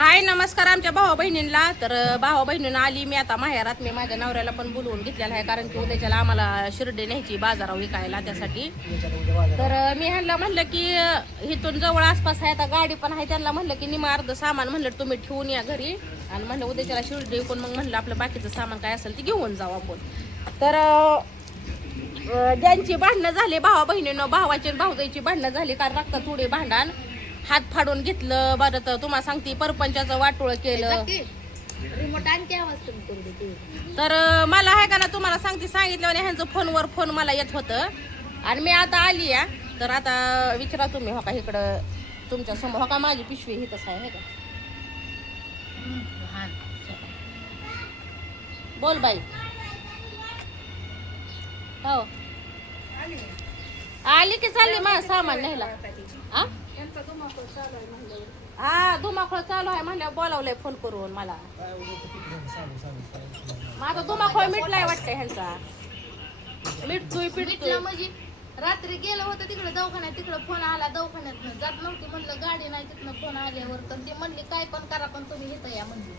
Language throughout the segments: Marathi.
हाय नमस्कार आमच्या भाऊ बहिणींना. तर भाऊ बहिणींना आली मी आता माहेरात. मी माझ्या नवऱ्याला पण बोलवून घेतलेला आहे कारण की उद्याच्याला आम्हाला शिर्डी न्यायची बाजारावर विकायला त्यासाठी. तर मी ह्यांना म्हणलं की इथून जवळ आसपास आहे आता गाडी पण आहे. त्यांना म्हणलं की निम अर्ध सामान म्हणलं तुम्ही ठेवून या घरी आणि म्हणलं उद्याच्याला शिर्डी विकून मग म्हणलं आपलं बाकीचं सामान काय असेल ते घेऊन जाऊ आपण. तर ज्यांची भांडणं झाली भावा बहिणीनं, भावाची आणि भाऊजाईची भांडणं झाली कारण रक्तात थोडे भांडण, हात फाडून घेतलं. बरं तर तुम्हाला सांगते परपंचाचं वाटोळ केलं. तर मला आहे का ना तुम्हाला सांगितलं ह्यांचं फोनवर फोन मला येत होतं आणि मी आता आली या. तर आता विचारा तुम्ही हो का इकडं तुमच्या समोर हो का माझी पिशवी ही तसं आहे का. बोल बाई. हो आली की चालली माझं सामान न्यायला. हा धुमाखोळ चालू आहे म्हणल्या बोलावलंय फोन करून मला. माझा धुमाखोळ मिटलाय वाटतंय ह्यांचा. मिटतोय पिटतोय म्हणजे रात्री गेलं होतं तिकडे दवाखान्यात. तिकडे फोन आला दवाखान्यात जात नव्हती म्हणलं गाडी नाही. तिथनं फोन आल्यावर तर ते म्हणले काय पण करा पण तुम्ही इथं या म्हणजे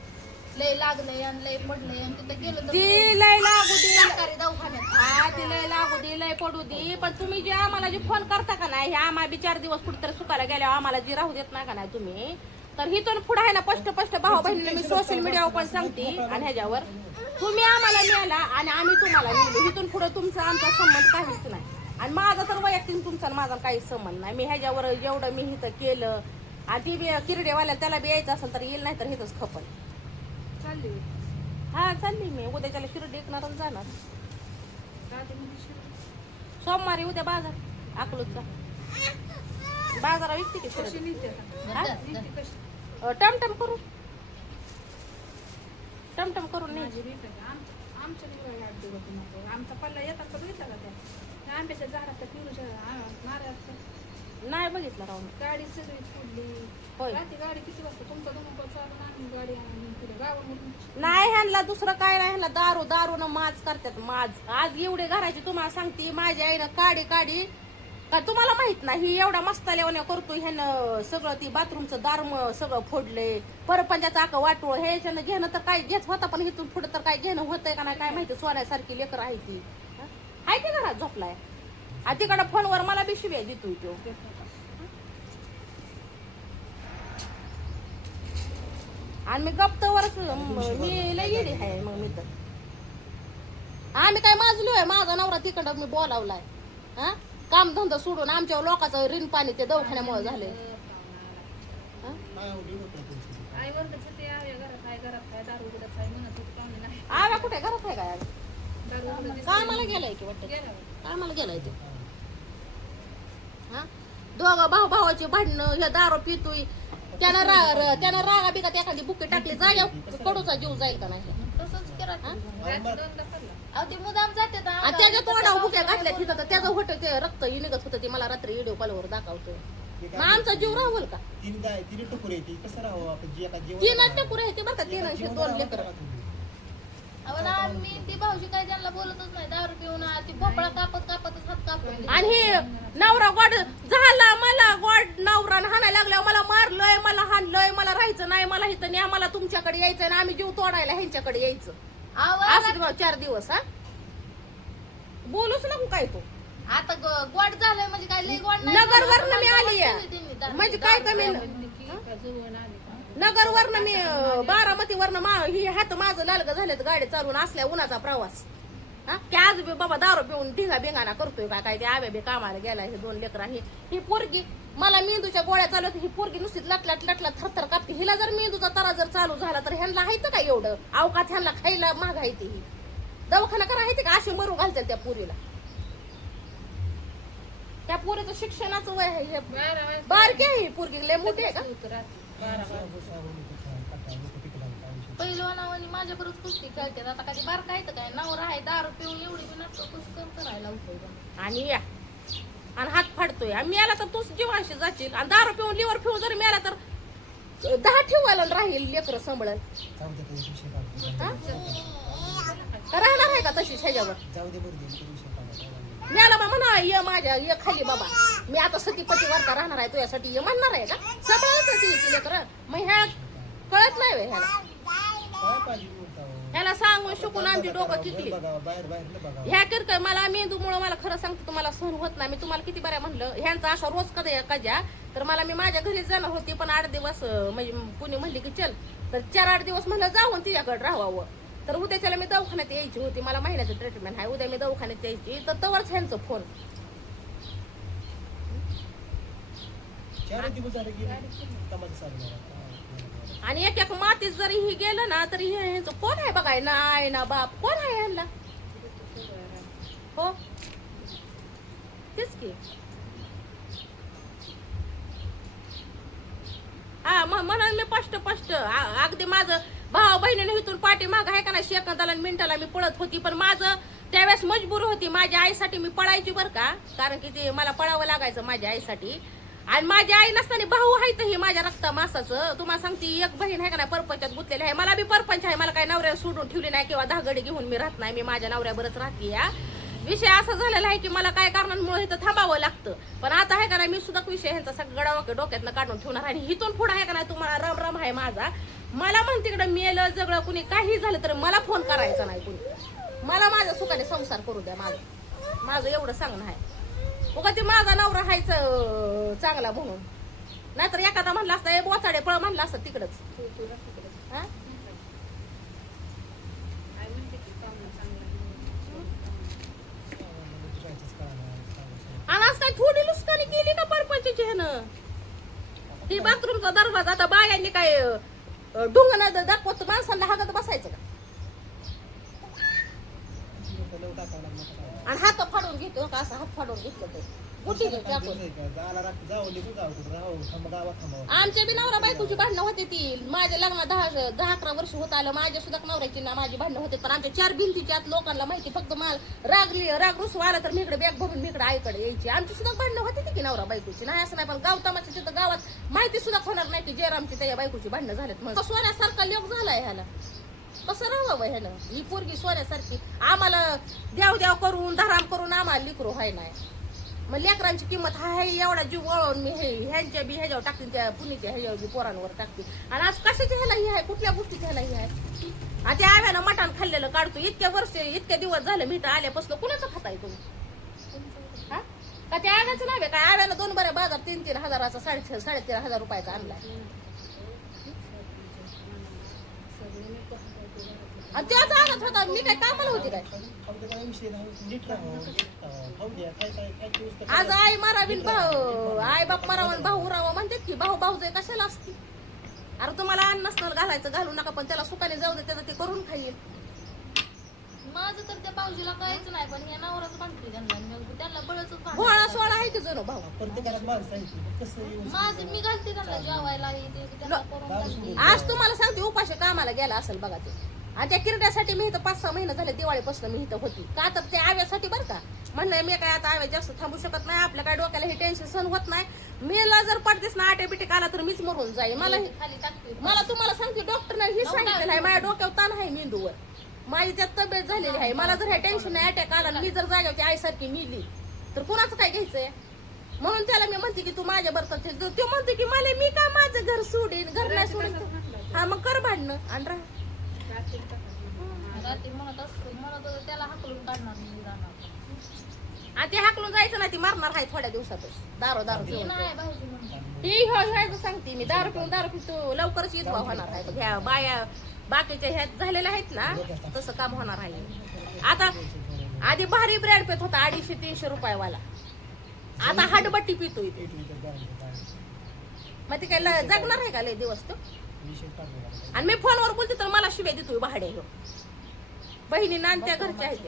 लय लागलंय आणि लय पडलंय आणि तिथं गेलो तर ती लय लागू दे सरकारी दवाखान्यात. हा ती लय लागू दे लय पडू दे पण तुम्ही जे आम्हाला जे फोन करता का नाही हे आम्हाला बी 4 दिवस कुठेतरी सुकायला गेल्यावर आम्हाला जी राहू देत नाही का नाही तुम्ही. तर हिथून पुढे आहे ना स्पष्ट भाऊ बहिणीला मी सोशल मीडियावर पण सांगते आणि ह्याच्यावर तुम्ही आम्हाला मिळाला आणि आम्ही तुम्हाला मिळलो. हिथून पुढे तुमचा आमचा संबंध काहीच नाही आणि माझा तर वैयक्तिक तुमचा माझा काहीच संबंध नाही. मी ह्याच्यावर जेवढं मी हिथं केलं आणि ती बी किरडेवाल्या त्याला बी यायचं असेल तर येईल नाही तर हिथंच खपल. हा चालली मी उद्याच्याला शिर्डी ऐकणार आणि जाणार. सोमवारी उद्या बाजार अकलूजचा बाजारा विकते की शिर्डी. टमटम करून नाही आमचा पल्ला येतात का बघितला का त्या आंब्याच्या झाडात नारळात नाही बघितलं राहून. गाडी सगळी फोडली. होय रात्री गाडी किती वाजता तुमचा दोन चालून आम्ही गाडी आणून पुढे गावामधून. नाही ह्यांना दुसरं काय नाही. ह्यांना दारू न माज करतात माज. आज एवढे घराची तुम्हाला सांगते माझ्या आईनं काडी का तुम्हाला माहित नाही एवढा मस्ताल्यावाने करतो. ह्यानं सगळं ती बाथरूमचं दारम सगळं फोडले. परपंचाचं आका वाटोळ हे ह्याच्यानं घेणं तर काय घेत होता पण इथून पुढे तर काय घेणं होतंय का नाही काय माहिती. सोन्यासारखी लेकर आहे ती आहे ती घरात झोपलाय आणि तिकडं फोनवर मला बी शिव्या देतोय तो. आणि मी गप्तवरच मी लय येडी आहे. मग मी तर आम्ही काय माजलोय. माझा नवरा तिकडं मी बोलावलाय. हा कामधंदा सोडून आमच्या लोकांचं ऋण पाणी ते दवाखान्यामुळे झाले. आवा कुठे घरात आहे काय कामाला गेलाय की वाटत. कामाला गेलाय ते. हा दोघं भावाची भांडणं हे दारू पितोय. त्यानं रागा बिगात एखादी बुके टाकली जाग्या कडूचा जीव जाईल का नाही. तसंच करत अहो ते मुदाम जाते आणि त्याच्या तोंडावर बुक्या घातल्या तिथं तर त्याचं होतं ते रक्त निघत होतं. ते मला रात्री व्हिडिओ कॉलवर दाखवतो. मग आमचा जीव राहल का. 3 टुकुरे ती कसं राहावं आपण जी एका जीवन 3 टकुरे आहे ते बरं का. 2 लेकर मी ती भाऊजी काय त्यांना बोलतच नाही. दारू पिऊन ती भोपळा कापतच हात कापून. आणि हे नवरा गोड झाला मला गोड नवरा हाणायला लागल्यावर मला मारलंय मला हाणलंय मला राहायचं नाही मला इथं नाही आम्हाला तुमच्याकडे यायचं आणि आम्ही जीव तोडायला ह्यांच्याकडे यायचं असं 4 दिवस. हा बोलूच नको काय तू. आता गोड झालंय म्हणजे काय लय गोड नाही. नगरवरनं मी आली आहे म्हणजे काय कमी नगरवरनं मी बारामतीवरनं ही हात माझं लालग झाले गाडी चालवून असल्या उन्हाचा प्रवास. हा की आज बी बाबा दारू पिऊन ढिंगा बिंगाना करतोय का काय. ते आव्या बी कामाला गेला हे 2 लेकर. ही पोरगी मला मेंदूच्या गोळ्या चालवत. ही पोरगी नुसती लटला थरथर कापते. हिला जर मेंदूचा तरा जर चालू झाला तर ह्यांना हायत का एवढं अवकात. ह्यांना खायला महाग आहे ती. ही दवाखाना करा आहे का अशी मरू घालतात त्या पोरीला. त्या पोरीचं शिक्षणाचं वय आहे. बारकी आहे ही पोरगी लय मोठी आहे का. पहिलवानावानी माझ्या बरोबर कुस्ती खेळतात. आता कधी बार काय तर काय नवरा आहे दारू पिऊन एवढी बी नसतो कुस्ती करायला उठवतो आणि हात फाडतोय. मी आला तर तूच जीवाशी जाशील आणि दारू पिऊन लिव्हर पिऊन जर मिळाला तर 10 ठेवायला राहील लेकर सांभाळत. राहणार आहे का तशीच ह्याच्यावर. मला म्हणा ये माझ्या ये खाली बाबा मी आता सतीपती वार्ता राहणार आहे तुझ्यासाठी ये म्हणणार आहे का. सांभाळायचं ती लेकर. मग ह्या नाही व्हय ह्याला काय पाहिजे बोलता हो? ह्याला सांगून शिकून आमची डोकं किकली बघावं, बाहेर बाहेर न बघावं. ह्या किरक मला मेंदूमुळे मला खरं सांगते तुम्हाला सहन होत नाही. मी तुम्हाला किती बऱ्या म्हणलं ह्यांचा असा रोज कद्या तर मला मी माझ्या घरी जाणार होती पण 8 दिवस म्हणजे कुणी म्हणली की चल तर 4-8 दिवस म्हणलं जाऊन तिच्याकडे राहावं. तर उद्याच्याला मी दवाखान्यात यायची होती. मला महिन्याचं ट्रीटमेंट आहे. उद्या मी दवाखान्यात यायची तर तवरच ह्यांचं फोन 4 दिवस झाले की तमाशा चालू झाला. आणि एक मातीत जरी ही गेलं ना तरी ह्यांचं कोण आहे बघाय ना आई ना बाप कोण आहे ह्यांना हो तेच की हा म्हणून मी स्पष्ट अगदी माझं भाऊ बहिणीने इथून पाठीमाग आहे का ना सेकंदाला आणि मिनिटाला मी पळत होती पण माझं त्यावेळेस मजबूर होती माझ्या आईसाठी मी पळायची बरं का कारण की ते मला पळावं लागायचं माझ्या आईसाठी आणि माझी आई नसताना भाऊ आहे तर हे माझ्या रक्ता मासाचं तुम्हाला सांगते एक बहीण आहे का नाही परपंचात गुंतलेली आहे मला बी परपंच आहे मला काही नवऱ्याला सोडून ठेवली नाही किंवा धागडी घेऊन मी राहत नाही मी माझ्या नवऱ्याबरच राहते या विषय असा झालेला आहे की मला काय कारणांमुळे इथं थांबावं लागतं पण आता आहे का नाही मी सुद्धा विषय ह्यांचा सगळा डोक्यातनं काढून ठेवणार आणि इथून पुढे आहे का नाही तुम्हाला राम राम आहे माझा मला म्हण तिकडं मेलं जगळं कुणी काही झालं तर मला फोन करायचा नाही कुणी मला माझ्या सुखाने संसार करू द्या माझं एवढं सांगणं आहे उगा ते माझा नवरा हायचं चांगला म्हणून नाहीतर एखादा म्हणला असता एक बोचाडे पळ म्हणला असतं तिकडच हा आई म्हणते की पाहुणा चांगला दुसऱ्याचंच कळालं. आणि आज काय थोडी लुस्कानी केली का परपंचाची ह्यानं ती बाथरूमचा दरवाजा आता बायांनी काय ढुंगण दाखवत माणसांना हातात बसायचं का तिथं लव टाकावं लागलं तर काय? आणि हात फाडून घेतो का असं हात फाडून घेतलं ते गुटी काय टाकून गरज आहे का? जायला रात्री जावं निघून जावं कुठं राहावं थांबा गावात थांबावं. आमच्या बी नवरा बायकोची भांडणं होती ती माझ्या लग्नात 10-11 वर्ष होत आलं माझ्या सुद्धा नवऱ्याची ना माझी भांडणं होते पण आमच्या 4 भिंतीच्या आत लोकांना माहिती फक्त मला राग रुसू आला तर मी इकडे बॅग भरून मी इकडे आईकडे यायची आमची सुद्धा भांडणं होती की नवरा बायकोची नाही असं नाही पण गाव तमाच्या तिथं गावात माहिती सुद्धा होणार नाही की जयरामची त्या बायकोची भांडणं झालेत म्हणून सोन्यासारखा लोक झालाय ह्याला कसं राहावं ह्यानं ही पोरगी सोन्यासारखी आम्हाला द्याव करून धराम करून आम्हाला लिकरू हाय नाही मग लेकरांची किंमत आहे एवढा जीव वळवून मी ह्यांच्या बी ह्याच्यावर टाकते त्या पुणीच्या ह्याच्यावर बी पोरांवर टाकते आणि आज कशाची ह्याला ही आहे कुठल्या गोष्टीची ह्याला ही आहे आणि त्या आव्यानं मटण खाल्लेलं काढतो इतक्या दिवस झालं मी तर आल्यापासून कुणाचं खाताय तुम्ही हा का त्या आव्याचं नाव आहे काय आव्यानं 2 बऱ्या बाजार 3-3 हजाराचा 3.5 रुपयाचा आणलाय आणि त्याच आणत होता मी काय कामाला होती काय खाऊ दे काय विषय नाही. नीट राहावं. खाऊ द्या. काय व्यवस्था आज आई मारावीन भाऊ आई बाप मारावं भाऊ राहावं म्हणतात की भाऊ जे कशाला असते अरे तुम्हाला अन्न नसणार घालायचं घालू नका पण त्याला सुखाने जाऊ दे त्याचं ते करून खाईल माझं तर त्या भाऊजीला काहीच नाही पण या नवराच बांधते त्यांना बळच भोळा सोळा आहे की जणू भाऊ प्रत्येकाला माणसं आहे की कसं व्यवस्थित माझं मी घालते त्यांना जेवायला हे त्यांना करून घालते. आज तुम्हाला सांगते उपाशी कामाला गेला असेल बघा ते आणि त्या किरड्यासाठी मी इथं 5-6 महिने झाले दिवाळीपासून मी इथं होती का तर त्या आव्यासाठी बरं का म्हणलं मी काय आता आव्या जास्त थांबू शकत नाही आपल्या काय डोक्याला हे टेन्शन सहन होत नाही मीला जर पडतेस ना आटेबिटिक आला तर मीच मरून जाईल खाली टाकते मला तुम्हाला सांगते डॉक्टरने हे सांगितलेलं आहे माझ्या डोक्यावर ताण आहे मेंदूवर माझी त्यात तब्येत झालेली आहे मला जर हे टेन्शन नाही अटॅक आला मी जर जाग्यावरती आईसारखी मिली तर कुणाचं काय घ्यायचंय म्हणून त्याला मी म्हणते की तू माझ्या बरोबर तो म्हणते की मला मी का माझं घर सोडीन घर नाही सोडीन हा मग कर भांडणं आणि राहा रात्री म्हणत होतं त्याला हाकलून काढणार मी जाणार आणि ते हाकलून जायचं ना ती मारणार आहे थोड्या दिवसातच दारू ती पिऊन नाही भाऊजी म्हणून ही ह्याचं सांगते मी दारू पिऊन तू लवकरच विधवा होणार आहे बघ ह्या बाया बाकीच्या ह्यात झालेल्या आहेत ना तसं काम होणार आहे आता आधी भारी ब्रँड पेत होता 250-300 रुपयावाला आता हाडबट्टी पितोय ते मग ते काय जगणार आहे का लय दिवस तो आणि मी फोनवर बोलते तर मला शिवाय देतोय भाडे हो बहिणी नांदत्या घरच्या आहेत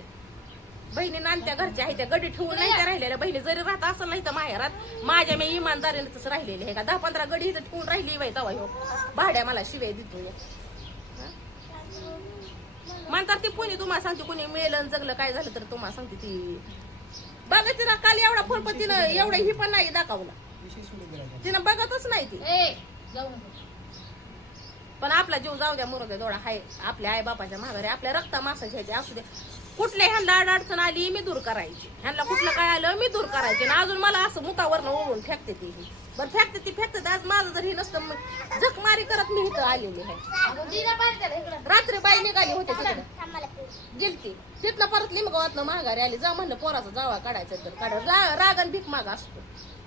बहिणी नांदत्या घरच्या आहेत त्या गडी ठेवून नाही त्या राहिलेल्या बहिणी जरी राहत असं नाही तर माहेरात माझ्या मी इमानदारीने तसं राहिलेली आहे का 10-15 गडी इथं ठेवून राहिली बाई तवा हो भाड्या मला शिवाय देतोय म्हणतात ती पुणे तुम्हाला सांगते कुणी मेलं जगलं काय झालं तर तुम्हाला सांगते ती बघा तिला काल एवढा फोन पण तिनं एवढं ही पण नाही दाखवला तिनं बघतच नाही ती जाऊ नको पण आपला जीव जाऊ द्या मुरुद्या दोडा हाय आपल्या आई बापाच्या माघारी आपल्या रक्ता मासाच्या ह्याच्या असू द्या कुठल्या ह्यांना अडचण आली मी दूर करायची ह्यांना कुठलं काय आलं मी दूर करायचे ना अजून मला असं मुखावरनं ओळून फेकते ती बरं फेकते आज माझं जर हे नसतं झक मारामारी करत मी इथं आलेली आहे. अगं दिला पाहिजे त्याला इकडं. रात्री बाई निघाली होते तिकडे गेलती तिथनं परत लिमगावातनं माघारी आली. जा म्हणलं पोराचा जावा काढायचं तर काढ. रागन भीक मागा असतो.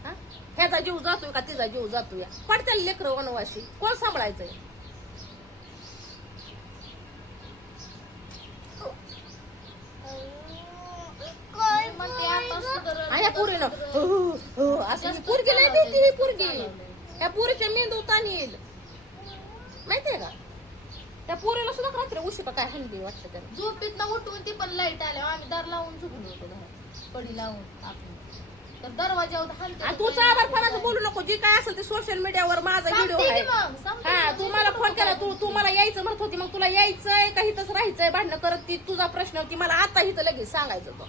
हा ह्याचा जीव जातोय का तिचा जीव जातोय. पडत्याला लेकरं वनवाशी कोण सांभाळायचंय. म्हणते आता सुधारण, ह्या पुरीनं असं ही पोरगी लय भीती. ही पोरगी ह्या पुरीच्या मेंदू ताण येईल माहितीये का. त्या पोरीला सुद्धा रात्री उशिका काय हल्ली वाटतं त्याला. झोपेतनं उठून ती पण लाईट आल्या आम्ही दार लावून झोपलो होतो घरात कडी लावून आपण तर दरवाजावर आणि तू चाबारपणाचं बोलू नको. जी काय असेल ते सोशल मीडियावर माझा व्हिडिओ आहे. हा तू मला फोन केला तू मला यायचं म्हणत होती. मग तुला यायचंय का इथंच राहायचंय भांडणं करत. ती तुझा प्रश्न होती. मला आता इथं लगेच सांगायचं तो.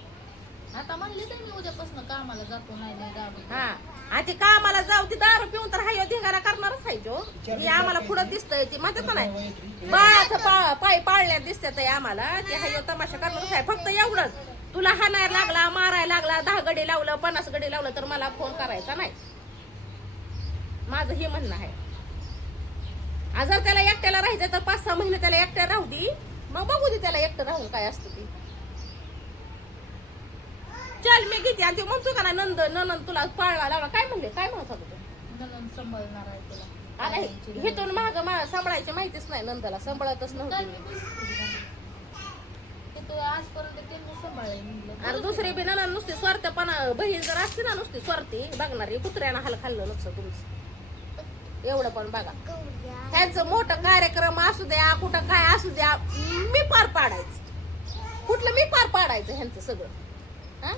आता म्हणलीच मी उद्यापासून कामाला जातो नाही दारू. हा आणि ते कामाला जाऊ ती दारू पिऊन तर हाय धिंगाणा करणारच आहे तो. हे आम्हाला पुढं दिसतंय ती म्हणतात का नाही बाळाचं पाय पाळण्यात दिसतात आम्हाला. ते हाय तमाशा करणारच आहे. फक्त एवढंच तुला हाणायला लागला मारायला लागला 10 गडी लावलं 50 गडी लावलं तर मला फोन करायचा नाही. माझं हे म्हणणं आहे. जर त्याला एकट्याला राहायचं तर 5-6 महिने त्याला एकट्या राहू दे. मग बघू दे त्याला एकटं राहून काय असतं ते. चल मी घेते. आणि ते म्हणतो का ना नंद तुला पाळला लागला. काय म्हणले काय म्हणत होतं ते. नंद सांभाळणार आहे तुला. आता हिथून महाग सांभाळायची माहितीच नाही. नंदाला सांभाळतच नव्हती मी. ते आजपर्यंत त्यांनी सांभाळलंय म्हणलं. आणि दुसरी बी नंद नुसती स्वार्थपणा बहीण जर असते ना नुसती स्वार्थी बघणारी कुत्र्यानं हाल खाल्लं नसतं तुमचं. एवढं पण बघा. त्यांचं मोठं कार्यक्रम असू द्या कुठं काय असू द्या मी पार पाडायचं. कुठलं मी पार पाडायचं ह्यांचं सगळं. हा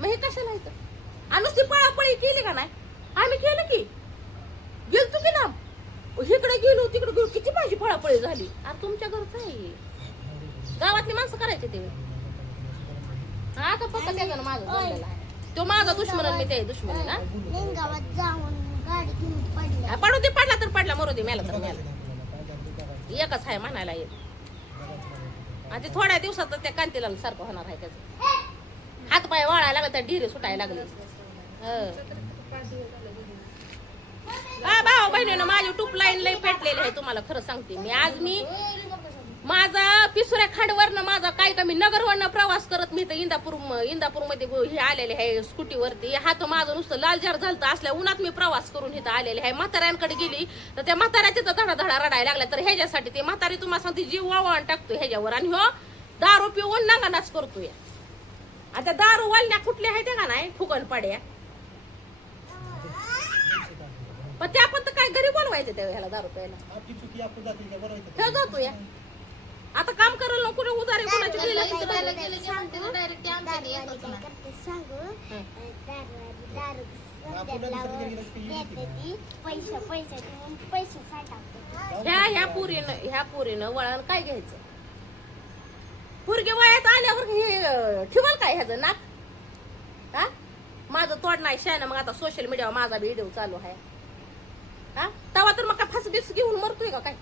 मग हे कशाला येतं. आणि नुसती पळापळी केली का नाही. आम्ही केलं की गेलतो की ना इकडे गेलो तिकडे गेलो किती माझी पळापळी झाली. आणि तुमच्या घरचं आहे गावातली माणसं करायचे ते. आता फक्त त्याचं माझं जमलेलं आहे. तो माझा दुश्मन मी ते दुश्मन ना. पडू दे पडला तर पडला मरू दे मेला तर मेला. एकच आहे म्हणायला येत. आणि ते थोड्या दिवसात त्या कांतीला सारखं होणार आहे त्याचं. हात पाय वाळायला लागला त्या ढिरे सुटायला लागले. हा भाऊ बहिणीनं माझी टूप लाईन लई पेटलेली आहे. तुम्हाला खरं सांगते मी. आज मी माझा पिसुऱ्या खांडवरनं माझा काय का मी नगरवरनं प्रवास करत मी तर इंदापूरमध्ये हे आलेले आहे स्कूटीवरती. हात माझं नुसतं लालजार झालतं. असल्या उन्हात मी प्रवास करून इथं आलेले आहे. म्हाताऱ्यांकडे गेली तर त्या म्हाताऱ्या तिथं धडा रडायला लागल्या. तर ह्याच्यासाठी ते म्हातारी तुम्हाला सांगते जीव वावण टाकतो ह्याच्यावर. आणि हो दारू पिऊन नांगानाच करतोय. आता दारू वालण्या कुठल्या आहेत का नाही फुगण पाड्या. पण त्या पण तर काय घरी बोलवायचं त्या ह्याला दारू प्यायला. आपली चुकी आपण जातील का बरं ठेव जातो या. आता काम करायला कुठे उदारी कुणाची गेली डायरेक्ट आमच्याकडे येतच नाही. ह्या पुरीनं वळण काय घ्यायचं. पुरगे वयात आल्यावर हे ठेवाल काय ह्याचं नाक. हा माझं तोड नाही शायना. मग आता सोशल मीडियावर माझा व्हिडिओ चालू आहे. हा तवा तर मग काय फास घेऊन मरतोय का काय.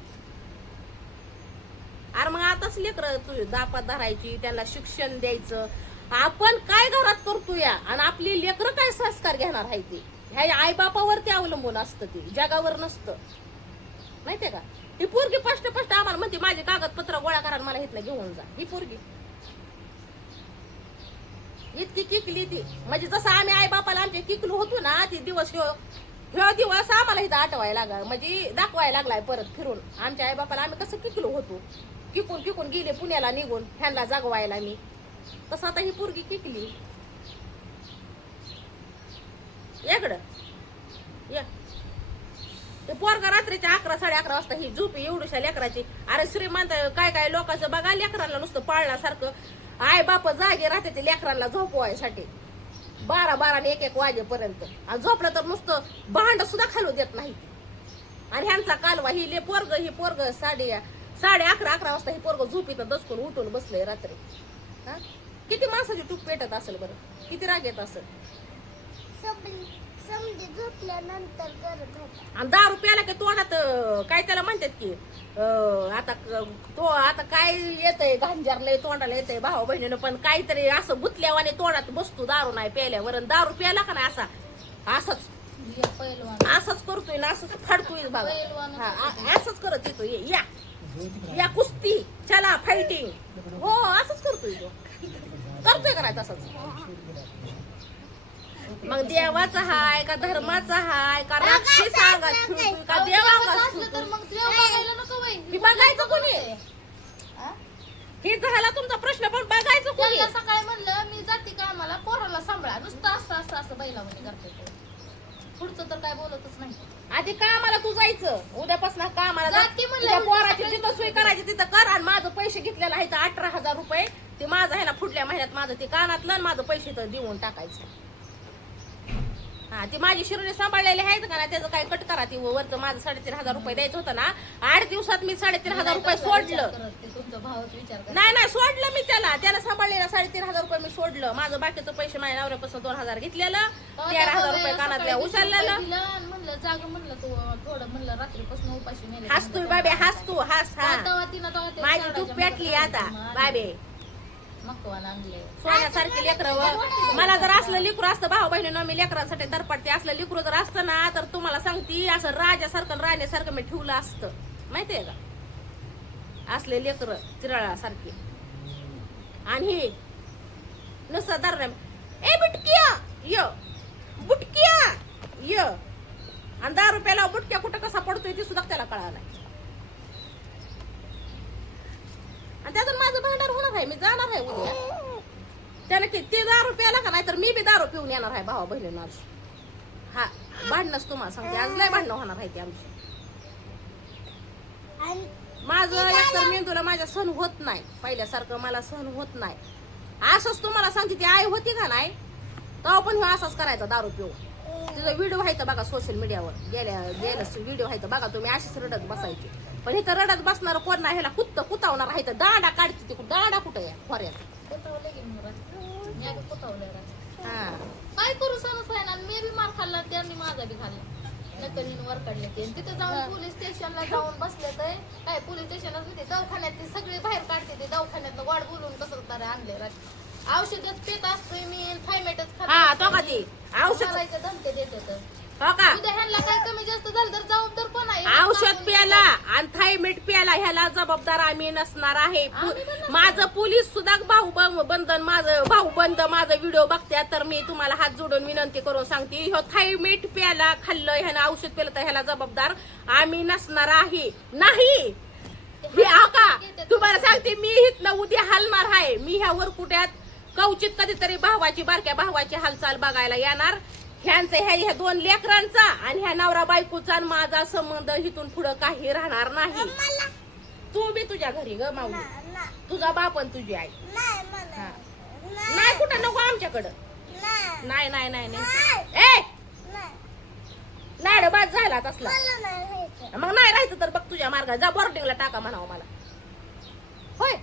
अरे मग आताच लेकरं तुझी दापात धरायची त्यांना शिक्षण द्यायचं. आपण काय घरात करतो या आणि आपली लेकरं काय संस्कार घेणार आहे ते ह्या आई बापावरती अवलंबून असतं. ते जगावर नसतं माहितीये का. ही पोरगी स्पष्ट आम्हाला म्हणते माझे कागदपत्र गोळा करा मला इथनं घेऊन जा. ही पोरगी इतकी किकली ती. म्हणजे जसं आम्ही आई बापाला आमचे किकलो होतो ना ती दिवस ह्यो दिवस आम्हाला इथं आठवायला लागला. म्हणजे दाखवायला लागलाय परत फिरून. आमच्या आई बापाला आम्ही कसं किकलो होतो. किकून गेले पुण्याला निघून ह्यांना जागवायला मी. तसं आता ही पोरगी किकली. इकडं ये ते पोरगा रात्रीच्या 11-11:30 वाजता ही झोपी एवढ्याशा लेकराची. अरे श्रीमंत काय लोकांचं बघा लेकरांना नुसतं पाळण्यासारखं. आई बाप जागे राहते ते लेकरांना झोपवायसाठी 12 आणि 1 वाजेपर्यंत. आणि झोपलं तर नुसतं भांड सुद्धा खालू देत नाही. आणि ह्यांचा कालवा ही पोरग 11:30 वाजता ही पोरग झोपीत दचकून उठून बसलंय रात्री. हा किती माणसाची टूप पेटत असेल बरं. किती राग येत असेल. झोपल्यानंतर करत होता. आणि दारू प्याला की तोंडात काय त्याला म्हणतात की आता काय येतंय गांजारलंय तोंडाला येतंय भाऊ बहिणीनं. पण काहीतरी असं गुतल्यावाने तोंडात बसतो दारू नाही प्यायल्यावर. दारू प्यायला का नाही असाच या पहिलवान असंच करतोय ना असंच फाडतोय बघा पहिलवान हा, असंच करत येतो या या कुस्ती चला फायटिंग हो असंच करतोय तो करतोय का नाही तसंच मग देवाचा हाय का धर्माचा हाय का राक्षसी सांगा का देवा असलं तर मग देव बघायला नको बाई. ही बघायचं कोणी? हा? हे झाला तुमचा प्रश्न पण बघायचं कोणी त्यांना सकाळी म्हणलं मी जाते कामाला पोराला सांभाळा नुसतं असं बैलामध्ये करते पुढचं तर काय बोलतच नाही आधी कामाला तू जायचं उद्यापासून कामाला जा. जाते म्हणलं, तुझ्या उलट पोराची सकाळी जिथं सोय करायची तिथं कर आणि माझं पैसे घेतलेलं आहे 18,000 रुपये ते माझं आहे ना पुढल्या महिन्यात माझं ते कानातलं आणि माझं पैसे तर देऊन टाकायचं हा ती माझी शिरोली सांभाळलेली आहेत का ना त्याचं काय कट करा ती वरचं माझं 3,500 रुपये द्यायचं होतं ना 8 दिवसात मी 3,500 रुपये सोडलं तुमचा भावाचा विचार करा नाही सोडलं मी त्याला सांभाळलेलं 3,500 रुपये मी सोडलं माझं बाकीचं पैसे माझ्या नवऱ्यापासून 2,000 घेतलेलं 13,000 रुपये कानातल्या उचललेलं म्हणलं जाग म्हणलं तू थोडं म्हणलं रात्रीपासून उपाशी मेले हसतोय बाबे हस तू हस हा माझी तूप पेटली आता बाबे मकवान आणले सोन्यासारखी लेकरं मला जर असलं लेकरू असतं भाऊ बहिणीनं मी लेकरांसाठी तरपडते असलं लेकरू जर असतं ना तर तुम्हाला सांगती असं राजासारखं राण्यासारखं मी ठेवलं असतं माहितीये का असले लेकरं चिराळासारखे आणि हे नुसतं दर ए बुटक्या य बुटक्या य आणि 10 रुपयाला बुटक्या कुठं कसा पडतोय ते सुद्धा त्याला कळालं नाही आणि त्यातून माझं भांडार होणार आहे मी जाणार आहे उद्या त्याला ते 10 रुपयाला का नाही तर मी बी दारू पिऊन येणार आहे भावा बहिणींना हा भांडणच तुम्हाला सांगते आज लय भांडणं होणार आहे ते आमची माझं एकतर मेंदूला माझ्या सहन होत नाही पहिल्यासारखं मला सहन होत नाही असंच तुम्हाला सांगते ती आई होती का नाही तेव्हा पण असाच करायचा दारू पिऊन तिथं व्हिडिओ आहे तर बघा सोशल मीडियावर गेल्या व्हिडिओ आहे तर बघा तुम्ही अशीच रडत बसायची पण इथं रडत बसणार कोण नाही ह्याला कुतावणार आहे तर दांडा काढते ती दांडा कुठं या खोऱ्यात हा काय करू सांगत आहे ना मी बी मार खाल्ला त्यांनी माझा बी खाल्ला नकलीन वर काढले ते तिथे जाऊन पोलीस स्टेशनला जाऊन बसले तर काय पोलीस स्टेशनला ते दवाखान्यात ते सगळे बाहेर काढते ते दवाखान्यात वाढ बोलून कसं तरी आणले औषधच पेत असतोय मी थायमेटच हा तो का ती औषध धमके देते तर हो का उद्या ह्यांना काय कमी जास्त झालं तर जबाबदार कोण आहे औषध प्याला आणि थायमेट प्याला ह्याला जबाबदार आम्ही नसणार आहे माझं पोलीस सुद्धा भाऊ बंद माझा व्हिडिओ बघत्या तर मी तुम्हाला हात जोडून विनंती करून सांगते ह्यो थायमेट प्याला खाल्लं ह्यानं औषध प्यालं तर ह्याला जबाबदार आम्ही नसणार आहे नाही का तुम्हाला सांगते मी इथनं उद्या हलणार आहे मी ह्या वरकुट्यात कवचित कधीतरी बारक्या भावाची हालचाल बघायला येणार ह्यांचा ह्या 2 लेकरांचा आणि ह्या नवरा बायकोचा आणि माझा संबंध इथून पुढे काही राहणार नाही तू बी तुझ्या घरी ग माऊली तुझा बाप आणि तुझी आई नाही कुठं नको आमच्याकडं नाही ए लाडबाज झाला तसला मग नाही राहायचं तर बघ तुझ्या मार्गात जा बोर्डिंगला टाका म्हणावं मला होय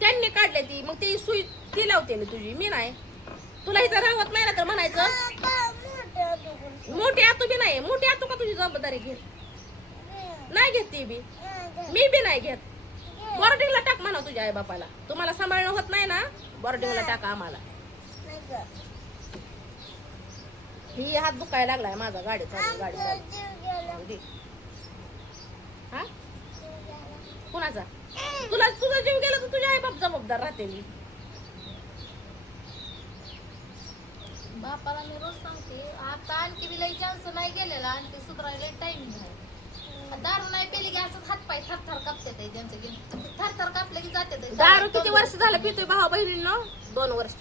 त्यांनी काढले ती मग ती सुई ती लावते मी तुझी मी नाही तुला इथं राहत नाही ना तर म्हणायचं मोठी आतू बी नाही मोठी आतू का तुझी जबाबदारी घेत नाही घेत ती बी मी बी नाही घेत बोर्डिंगला टाक म्हणा तुझ्या आई बापाला तुम्हाला सांभाळणं होत नाही ना बोर्डिंगला टाका आम्हाला ही हात दुखायला लागलाय माझा गाडी चालू हा कुणाचा तुझा जीव गेला तर तुझ्या आई बाप जबाबदार राहते मी बापाला मी रोज सांगते आता आणखी बी लई चान्स नाही गेलेला आणखी सुधारायला टायमिंग आहे दारू नाही पेली की असं हातपाय थरथर कापते त्यांचं थरथर कापले की जाते दारू किती वर्ष झालं पितोय भाऊ बहिणींनो 2 वर्ष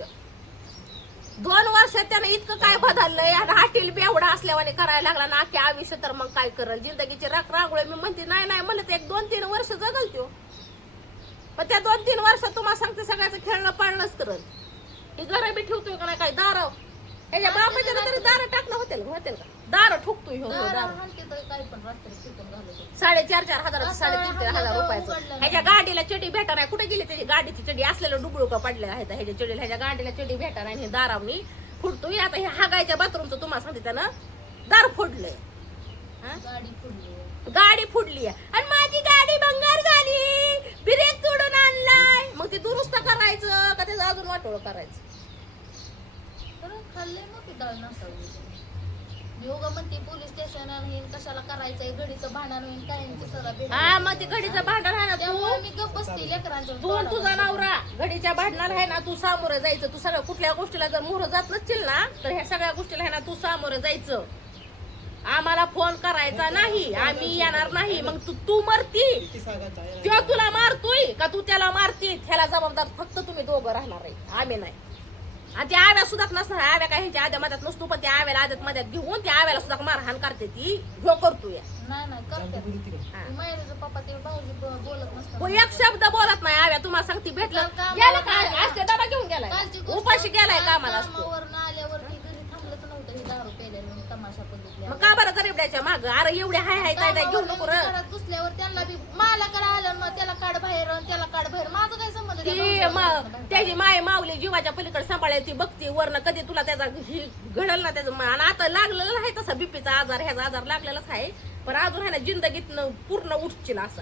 2 वर्षात त्यानं इतकं काय बदललंय आणि हाटील बी एवढा असल्यावाने करायला लागला ना की आयुष्य तर मग काय करल जिंदगीची रांगोळी मी म्हणते नाही म्हणलं तर 1-2-3 वर्ष जगल त्यो पण त्या 2-3 वर्षात तुम्हाला सांगते सगळ्याचं खेळणं पाळणंच करल ही घरं बी ठेवतोय का नाही काय दारू त्याच्या बापाच्या तरी दार टाकणं होतील का दार ठोकतोय हो दार 4,500 3,500 रुपयाचं ह्याच्या गाडीला चडी भेटा नाही कुठे गेली त्याची गाडीची चडी असलेलं डुबळुका पडले आहेत ह्याच्या चडीला ह्याच्या गाडीला चडी भेटा नाही हे दारावनी फुटतोय आता हे हागायच्या बाथरूमचं तुम्हाला सांगते त्यानं दार फोडलंय गाडी फुडली आणि माझी गाडी भंगार झाली ब्रेक तोडून आणलाय मग ते दुरुस्त करायचं का त्याचं अजून वाटोळ करायचं मी उगा म्हणते पोलीस स्टेशन येईन कशाला करायचंय घडीचं भांडण होईन काय सगळं भेट हा मग ते घडीचं भांडण आहे ना त्यामुळे मी गप्प बसते लेकरांच्या तू आणि तुझा नवरा घडीच्या भांडणार आहे ना, तू सामोरं जायचं. तू सगळ्या कुठल्या गोष्टीला जर मोहर जात नसतील ना तर ह्या सगळ्या गोष्टीला आहे ना तू सामोरं जायचं. आम्हाला फोन करायचा नाही, आम्ही येणार नाही. मग तू मरती किती सांगायचं आहे? किंवा तुला मारतोय का तू त्याला मारती, ह्याला जबाबदार फक्त तुम्ही दोघं राहणार आहे, आम्ही नाही. आणि त्या आव्या सुद्धा नसणार, आव्या काय ह्यांच्या आद्या मध्यात नसतो, पण त्या आव्याला आद्यात मध्यात घेऊन त्या आव्याला सुद्धा मारहाण करते ती ह्यो करतोय. नाही करते बोलू तिकडे. मयुरीचा पप्पा ते भाऊजी बोलत नसतात. हो, एक शब्द बोलत नाही आव्या. तुम्हाला सांगते भेटलं गेला काय असते डबा घेऊन गेलाय, उपाशी गेलाय कामाला असतो. कामावरनं आल्यावरती घरी थांबलंच नव्हतं हे दारू प्यायला मग तमाशा बघितल्या. मग का बरं गरीबड्याच्या माग अरे एवढे हाय हाय काय घेऊ नको र. घरात घुसल्यावर त्यांना बी मालाकडे आलं मग त्याला काढ बाहेर आणि त्याला काढ बाहेर. माझं काय संबंध त्या ती भाऊजीला? त्याची माय माऊली जीवाच्या पलीकडे सांभाळायची ती बघती वरनं कधी तुला त्याचा घडल ना त्याचं. आणि आता लागलेला आहे तसा बीपीचा आजार, ह्याचा आजार लागलेलाच आहे, पण अजून आहे ना जिंदगीत पूर्ण उठशील असा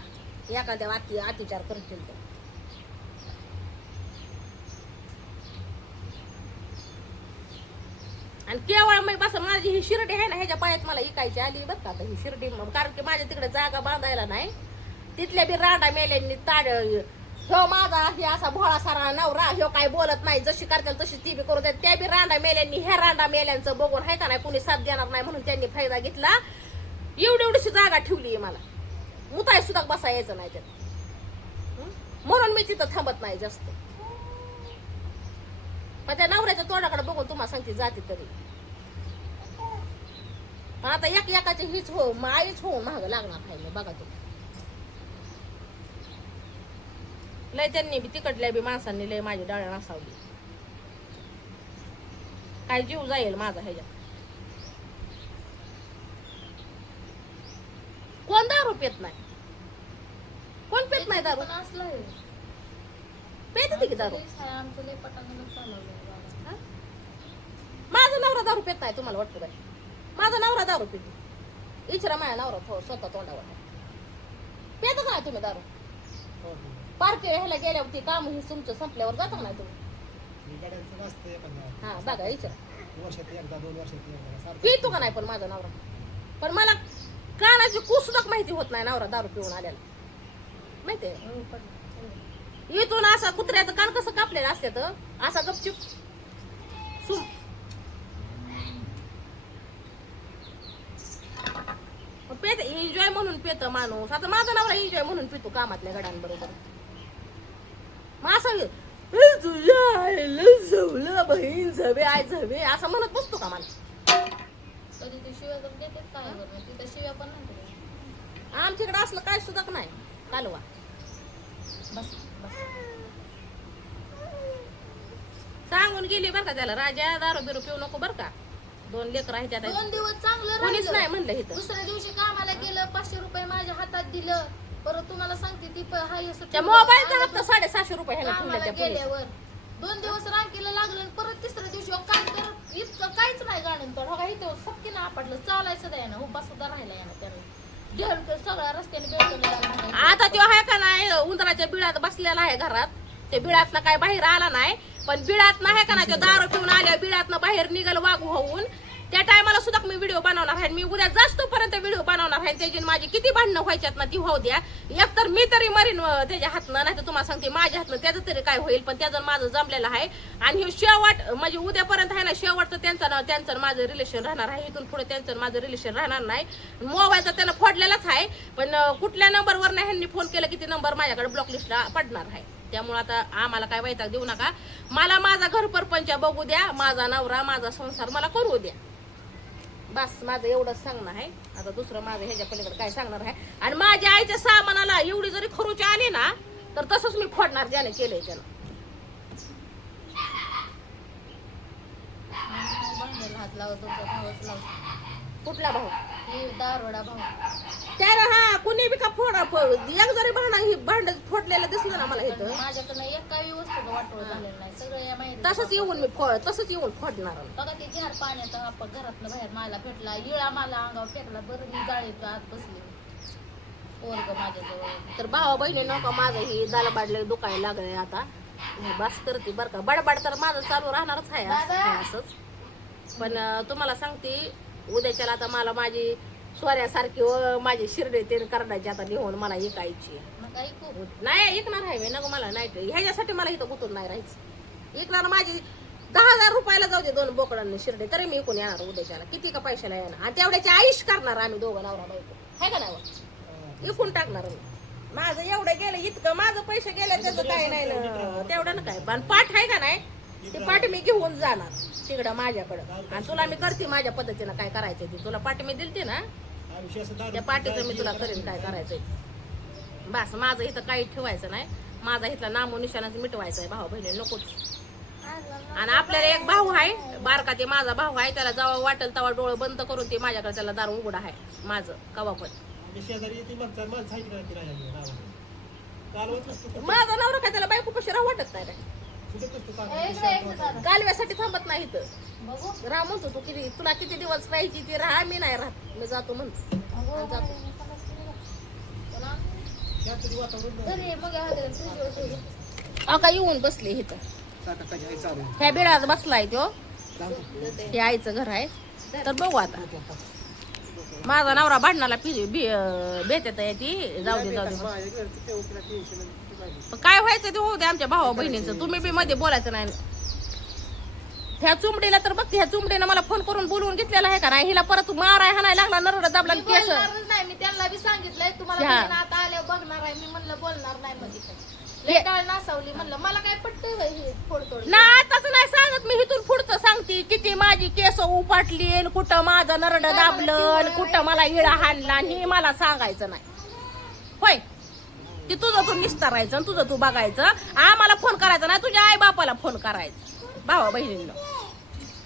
एखाद्या अतिचार करशील तर. आणि केवळ मी बस माझी ही शिर्डी आहे ना ह्याच्या पायात मला इकायची आली बरं का आता ही शिर्डी. कारण की माझ्या तिकडे जागा बांधायला नाही, तिथल्या बी रांडा मेल्यांनी ताड ह्यो माझा हे असा भोळा सारा नवरा ह्यो काय बोलत नाही, जशी करतात तशी ती बी करू देत. त्या बी रांडा मेल्यांनी ह्या रांडा मेल्यांचं बघून आहे का नाही कुणी साथ देणार नाही म्हणून त्यांनी फायदा घेतला. एवढीशी जागा ठेवली मला, मुताय सुद्धा बसा यायचं नाही त्यात, म्हणून मी तिथं थांबत नाही जास्त. पण त्या नवऱ्याच्या तोंडाकडे बघून तुम्हाला सांगते जाते तरी. पण आता एकाचे हीच हो आईच होऊन महाग लागणार आहे बघा तुम्ही. लय त्यांनी बी तिकडल्या बी माणसांनी लय माझी डाळ नसावली, काय जीव जाईल माझा ह्याच्यात. कोण दारू पेत नाही, कोण पेत नाही दारू, पण असलं आहे. पेत की दारू. लईच आहे, आमचं लई पटांगण चालवलंय बाबा. हा? माझा नवरा दारू पेत नाही तुम्हाला वाटतं काय? माझा नवरा दारू पितो, इचरा माझ्या नवरा स्वतः तोंडावर पेत का तुम्ही दारू? हो, हो. पार्टी ह्याला गेल्यावरती काम हे तुमचं संपल्यावर जाता का नाही तुम्ही? मी गाड्यांचं नसतं एखाद्या हा बघा इचरा वर्षात एकदा 2 वर्षात एकदा सारखं. पितो का नाही पण माझा नवरा. पण मला कानाची कुसुदक माहिती होत नाही नवरा दारू पिऊन आलेला, माहितीये. हो, पडलं. इथून असा कुत्र्याचं कान कसं कापलेलं असते तर असा गपचूप सुम. पेत एन्जॉय म्हणून पेत माणूस. आता माझा नवरा एन्जॉय म्हणून पितो कामातल्या गड्यांबरोबर. मग असं तुझ्या आईला झवलं बहीण झवे आय झवे असं म्हणत बसतो का मला? कधी ते शिव्या तर देतात काय बरं तिथं शिव्या पण नाही देत. आमच्याकडे असलं काय सुद्धा नाही कालवा. बस बस सांगून गेली बरं का त्याला, राजा दारू बिरू पिऊ नको बरं का, 2 लेकरं आहेत त्यात. 2 दिवस चांगलं कोणीच नाही राहिलं. म्हणलं इथं. दुसऱ्या दिवशी कामाला गेलं 500 रुपये माझ्या हातात दिलं. परत तुम्हाला सांगते ती हाय असं त्या मोबाईलचा हप्ता 750 रुपये ह्याला ठेवला कामाला त्या पोलिस. गेल्यावर 2 दिवस रांकीला लागलं आणि परत तिसऱ्या दिवशी काय तर इतकं काहीच नाही गाणं तर बघा इथं सक्कीनं आपटलं चालायचं सुद्धा यानं उभा सुद्धा राहिला यानं त्याने घेऊन सगळ्या रस्त्याने बेळकले. आता तो आहे का नाही उंदराच्या बिळात बसलेला आहे घरात, ते बिळातनं काय बाहेर आला नाही. पण बिळात आहे का नाही तो दारू पिऊन आल्या बिळातनं बाहेर निघाल वागू होऊन. त्या टायमाला सुद्धा मी व्हिडिओ बनवणार आहे. मी उद्या जास्त पर्यंत व्हिडिओ बनवणार आहे. त्याची माझी किती भांडणं व्हायच्यात ना ती होऊ द्या. एकतर मी तरी मरीन त्याच्या हातनं, नाही तर तुम्हाला सांगते माझ्या हातनं त्याचं तरी काय होईल. पण त्याचं माझं जमलेलं आहे. आणि हे शेवट म्हणजे उद्यापर्यंत आहे ना शेवटचं त्यांचं माझं रिलेशन राहणार आहे. इथून पुढे त्यांचं माझं रिलेशन राहणार नाही. मोबाईल तर त्यानं फोडलेलाच आहे. पण कुठल्या नंबरवर नाही ह्यांनी फोन केला की ती नंबर माझ्याकडे ब्लॉक लिस्टला पडणार आहे. त्यामुळे आता आम्हाला काय वैताग देऊ नका. मला माझा घर परपंच बघू द्या, माझा नवरा माझा संसार मला करू द्या. बस माझं एवढंच सांगणं आहे. आता दुसरं माझं ह्याच्या पलीकडे काय सांगणार आहे. आणि माझ्या आईच्या सामानाला एवढी जरी खरोची आली ना तर तसंच मी फोडणार ज्याने केलंय त्यानं. हात लावत तुमचा भावच लावतो. कुठला भाऊ? हे दारोडा भाऊ. त्यानं हा कुणी बी का एक जरी भांड फोडलेलं दिसलं ना मला इथं माझ्याकडनं एक काही वस्तूचं वाटोळ झालेलं नाही. सगळं या माहिती तसंच येऊन मी तसंच येऊन फोडणार. बघा ते झाड पाण्यात आपण घरातनं बाहेर मला भेटला इळा मला अंगावर फेकला. बरं मी जाळीत आत बसली पोरग माझ्याजवळ. तर भावा बहिणी नका माझं ही दालबाडले दुखायला लागले आता. मी बस करते बरं का. बडबड तर माझं चालू राहणारच आहे दादा. असंच. पण तुम्हाला सांगते उद्याच्याला आता मला माझी सोऱ्यासारखी व माझी शिरडे ते करण्याची आता लिहून मला ऐकायची मग ऐकू नाही ऐकणार आहे मी नको मला नाही ह्याच्यासाठी मला इथं गुतून नाही राहायचं ऐकणार माझी 10,000 रुपयाला जाऊ दे 2 बोकडांनी शिरडे तरी मी इकून येणार उद्याच्याला किती का पैशाला येणार आणि तेवढ्याची आयुष करणार आम्ही दोघं नवरा बायको आहे का नाही इकून टाकणार मी माझं एवढं गेलं इतकं माझं पैसे गेले त्याचं काय नाही ना तेवढं ना काय पण पाठ आहे का नाही ती पाठ मी घेऊन जाणार तिकडं माझ्याकडं आणि तुला मी करते माझ्या पद्धतीनं काय करायचं ते तुला पाठ मी दिलते ना त्या पाठीचं मी तुला करेन काय करायचंय बस माझं इथं काही ठेवायचं नाही माझा इथला नामो निशाणाच मिटवायचा आहे भाऊ बहिणी नकोच आणि आपल्याला एक भाऊ आहे बारका ते माझा भाऊ आहे त्याला जेव्हा वाटेल तेव्हा डोळं बंद करून ते माझ्याकडे त्याला दार उघड आहे माझं कवा पण शेजारी येते म्हणतात मला सांगितलं की राहिली कालवत नसतो माझा नवरा काय त्याला बायको कशी राहू वाटत नाही रे. सुटत नसतो कालव्यासाठी थांबत नाही इथं बघू राह म्हणतो तू किती तुला किती दिवस राहायची ती राहा मी नाही राहत मी जातो म्हणतो आणि जातो. घरी मग अहो का येऊन बसले इथं ह्या बिळात बसलाय तो हे आईचं घर आहे तर बघू आता माझा नवरा भांडणाला बेतात ती जाऊ दे पण काय व्हायचं ते होऊ दे आमच्या भावा बहिणींचं तुम्ही बी मध्ये बोलायचं नाही ह्या चुमडीला तर बघते ह्या चुमडीनं मला फोन करून बोलवून घेतलेला आहे का नाही हिला परत माराय हाणाय लागला नरड दाबला मी केस बोलणारच नाही मी त्यांना बी सांगितलंय तुम्हाला हा. बहीण आता आल्यावर बघणार आहे मी म्हणलं बोलणार नाही मध्ये लय डाळ नासावली म्हणलं मला काय पटतंय हे फोडतोड ना तसं नाही सांगत मी इथून पुढचं सांगते किती माझी केस उपाटली आणि कुठं माझं नरड दाबलं आणि कुठं मला इळा हाणला आणि हे मला सांगायचं नाही होय ते तुझं तू निस्तारायचं आणि तुझं तू बघायचं आम्हाला फोन करायचा नाही तुझ्या आई बापाला फोन करायचा भावा बहिणींना